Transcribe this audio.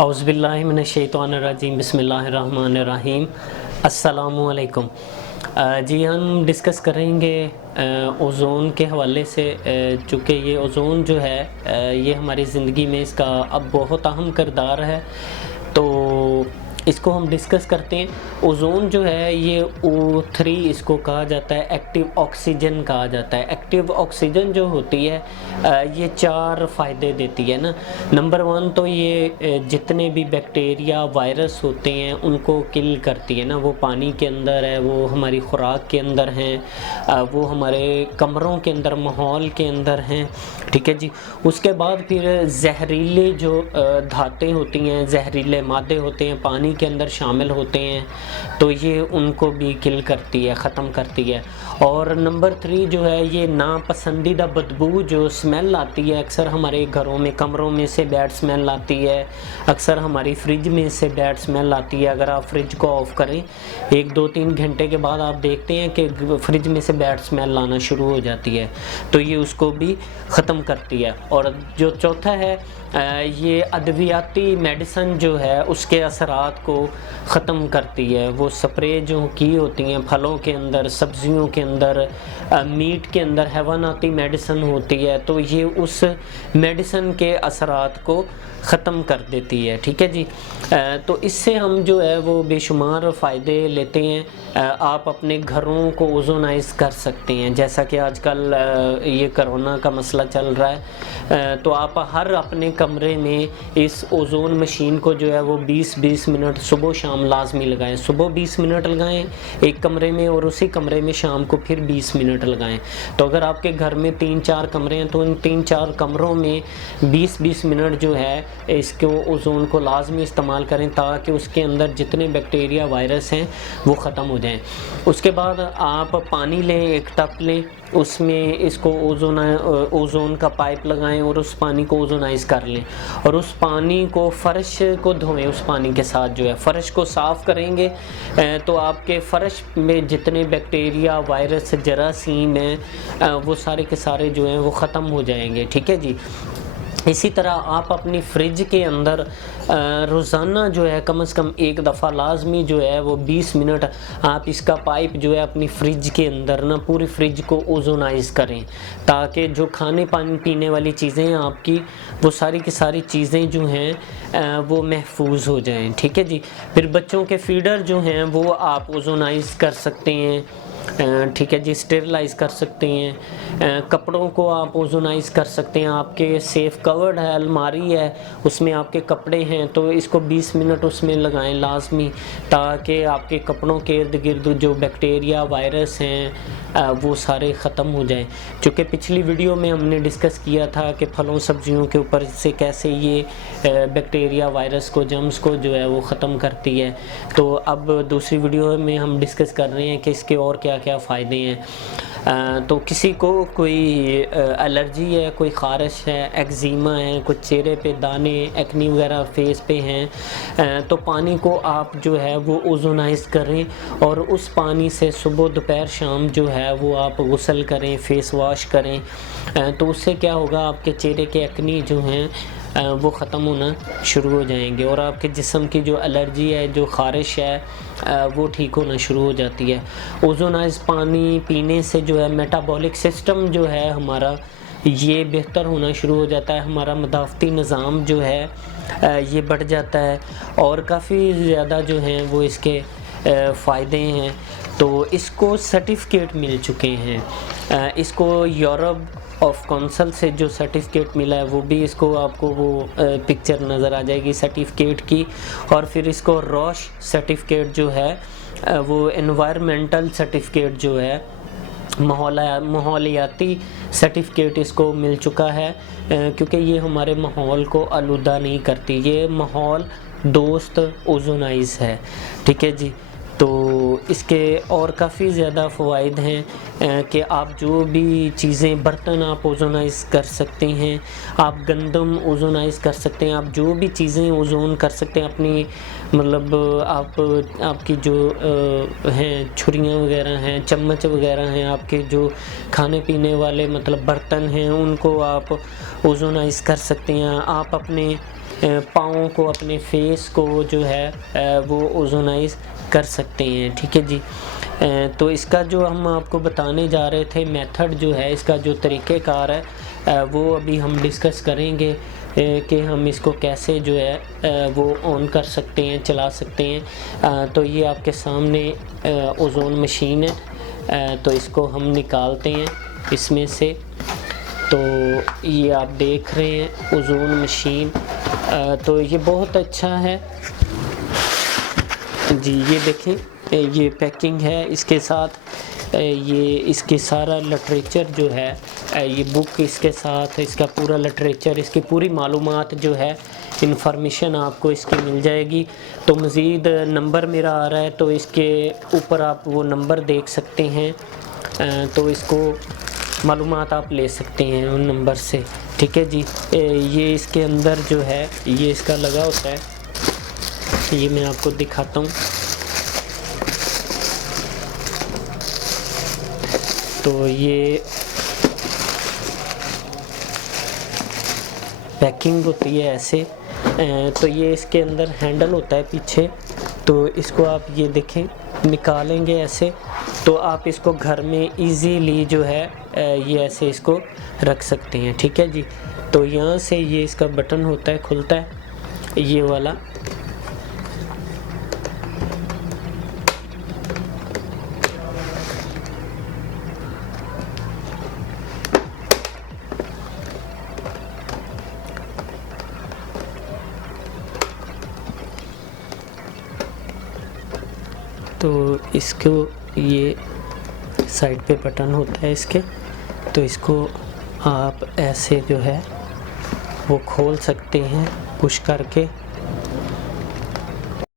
औज़ुबिल्लाहिमिनश्शैतानिर्रजीम बिस्मिल्लाहिर्रहमानिर्रहीम। अस्सलामुअलैकुम। जी हम डिस्कस करेंगे ओज़ोन के हवाले से। चूँकि ये ओज़ोन जो है ये हमारी ज़िंदगी में इसका अब बहुत अहम किरदार है, तो इसको हम डिस्कस करते हैं। ओज़ोन जो है ये O3 इसको कहा जाता है, एक्टिव ऑक्सीजन कहा जाता है। एक्टिव ऑक्सीजन जो होती है ये 4 फ़ायदे देती है ना। नंबर 1 तो ये जितने भी बैक्टीरिया वायरस होते हैं उनको किल करती है ना। वो पानी के अंदर है, वो हमारी खुराक के अंदर हैं, वो हमारे कमरों के अंदर, माहौल के अंदर हैं, ठीक है जी। उसके बाद फिर जहरीले जो धातें होती हैं, जहरीले मादे होते हैं, पानी के अंदर शामिल होते हैं, तो ये उनको भी किल करती है, ख़त्म करती है। और नंबर 3 जो है ये नापसंदीदा बदबू जो स्मेल आती है, अक्सर हमारे घरों में, कमरों में से बैड स्मेल आती है, अक्सर हमारी फ्रिज में से बैड स्मेल आती है। अगर आप फ्रिज को ऑफ़ करें 1-2-3 घंटे के बाद आप देखते हैं कि फ्रिज में से बैड स्मेल आना शुरू हो जाती है, तो ये उसको भी ख़त्म करती है। और जो चौथा है ये अद्वियाती मेडिसिन जो है उसके असरात को ख़त्म करती है। वो स्प्रे जो की होती हैं फलों के अंदर, सब्जियों के अंदर, मीट के अंदर हैवानाती मेडिसिन होती है, तो ये उस मेडिसिन के असरात को ख़त्म कर देती है, ठीक है जी। तो इससे हम जो है वो बेशुमार फ़ायदे लेते हैं। आप अपने घरों को ओज़ोनाइज़ कर सकते हैं, जैसा कि आजकल ये कोरोना का मसला चल रहा है, तो आप हर अपने कमरे में इस ओज़ोन मशीन को जो है वो 20-20 मिनट सुबह शाम लाजमी लगाएं। सुबह 20 मिनट लगाएं एक कमरे में, और उसी कमरे में शाम को फिर 20 मिनट लगाएं। तो अगर आपके घर में 3-4 कमरे हैं तो इन 3-4 कमरों में 20-20 मिनट जो है इसको ओज़ोन को लाजमी इस्तेमाल करें, ताकि उसके अंदर जितने बैक्टीरिया वायरस हैं वो ख़त्म हो जाएं। उसके बाद आप पानी लें, एक टब लें, उसमें इसको ओज़ोन का पाइप लगाएं और उस पानी को ओज़ोनाइज़ कर लें, और उस पानी को फ़र्श को धोएं। उस पानी के साथ जो है फ़र्श को साफ़ करेंगे तो आपके फ़र्श में जितने बैक्टीरिया वायरस जरासीम हैं वो सारे के सारे जो हैं वो ख़त्म हो जाएंगे, ठीक है जी। इसी तरह आप अपनी फ्रिज के अंदर रोज़ाना जो है कम से कम एक दफ़ा लाजमी जो है वो 20 मिनट आप इसका पाइप जो है अपनी फ्रिज के अंदर ना पूरी फ्रिज को ओज़ोनाइज़ करें, ताकि जो खाने पानी पीने वाली चीज़ें हैं आपकी, वो सारी की सारी चीज़ें जो हैं वो महफूज हो जाएं, ठीक है जी। फिर बच्चों के फीडर जो हैं वो आप ओज़ोनाइज़ कर सकते हैं, ठीक है जी, स्टेरलाइज़ कर सकते हैं। कपड़ों को आप ओज़ोनाइज़ कर सकते हैं। आपके सेफ़ कवर्ड है, अलमारी है, उसमें आपके कपड़े हैं, तो इसको 20 मिनट उसमें लगाएं लाजमी, ताकि आपके कपड़ों के इर्द गिर्द जो बैक्टीरिया वायरस हैं वो सारे ख़त्म हो जाएं। चूँकि पिछली वीडियो में हमने डिस्कस किया था कि फलों सब्जियों के ऊपर से कैसे ये बैक्टीरिया वायरस को, जर्म्स को जो है वो ख़त्म करती है। तो अब दूसरी वीडियो में हम डिस्कस कर रहे हैं कि इसके और क्या क्या फ़ायदे हैं। तो किसी को कोई एलर्जी है, कोई ख़ारिश है, एक्जिमा है, कुछ चेहरे पे दाने, एक्नी वगैरह फेस पे हैं, तो पानी को आप जो है वो ओज़ोनाइज़ करें, और उस पानी से सुबह दोपहर शाम जो है वो आप गुस्ल करें, फेस वॉश करें। तो उससे क्या होगा, आपके चेहरे के एक्नी जो हैं वो ख़त्म होना शुरू हो जाएंगे, और आपके जिस्म की जो एलर्जी है, जो ख़ारिश है, वो ठीक होना शुरू हो जाती है। ओज़ोनाइज़ पानी पीने से जो है मेटाबॉलिक सिस्टम जो है हमारा ये बेहतर होना शुरू हो जाता है। हमारा मदाफ़ती निज़ाम जो है ये बढ़ जाता है, और काफ़ी ज़्यादा जो हैं वो इसके फ़ायदे हैं। तो इसको सर्टिफिकेट मिल चुके हैं। इसको यूरोप ऑफ काउंसिल से जो सर्टिफिकेट मिला है वो भी, इसको आपको वो पिक्चर नज़र आ जाएगी सर्टिफिकेट की। और फिर इसको रॉश सर्टिफिकेट जो है वो एनवायरमेंटल सर्टिफिकेट जो है, माहौलियाती सर्टिफिकेट इसको मिल चुका है, क्योंकि ये हमारे माहौल को आलूदा नहीं करती, ये माहौल दोस्त ओज़ोनाइज़ है, ठीक है जी। तो इसके और काफ़ी ज़्यादा फ़वाइद हैं कि आप जो भी चीज़ें, बर्तन आप ओज़ोनाइज़ कर सकते हैं, आप गंदम ओज़ोनाइज़ कर सकते हैं, आप जो भी चीज़ें ओज़ोन कर सकते हैं अपनी, मतलब आपकी जो हैं छुरियाँ वगैरह हैं, चम्मच वगैरह हैं, आपके जो खाने पीने वाले मतलब बर्तन हैं, उनको आप ओज़ोनाइज़ कर सकते हैं। आप अपने पाँव को, अपने फेस को जो है वो ओजोनाइज कर सकते हैं। ठीक है जी। तो इसका जो हम आपको बताने जा रहे थे मेथड जो है, इसका जो तरीक़ेकार है वो अभी हम डिस्कस करेंगे कि हम इसको कैसे जो है वो ऑन कर सकते हैं, चला सकते हैं। तो ये आपके सामने ओज़ोन मशीन है, तो इसको हम निकालते हैं इसमें से। तो ये आप देख रहे हैं ओज़ोन मशीन, तो ये बहुत अच्छा है जी। ये देखें, ये पैकिंग है, इसके साथ ये इसके सारा लिटरेचर जो है, ये बुक इसके साथ, इसका पूरा लिटरेचर, इसकी पूरी मालूमात जो है, इंफॉर्मेशन आपको इसकी मिल जाएगी। तो मज़ीद नंबर मेरा आ रहा है, तो इसके ऊपर आप वो नंबर देख सकते हैं, तो इसको मालूमात आप ले सकते हैं उन नंबर से। ठीक है जी। ये इसके अंदर जो है ये इसका लगा होता है, ये मैं आपको दिखाता हूँ। तो ये पैकिंग होती है ऐसे, तो ये इसके अंदर हैंडल होता है पीछे, तो इसको आप ये देखें निकालेंगे ऐसे, तो आप इसको घर में इजीली जो है ये ऐसे इसको रख सकते हैं। ठीक है जी। तो यहाँ से ये इसका बटन होता है, खुलता है ये वाला। तो इसको ये साइड पे बटन होता है इसके, तो इसको आप ऐसे जो है वो खोल सकते हैं पुश करके।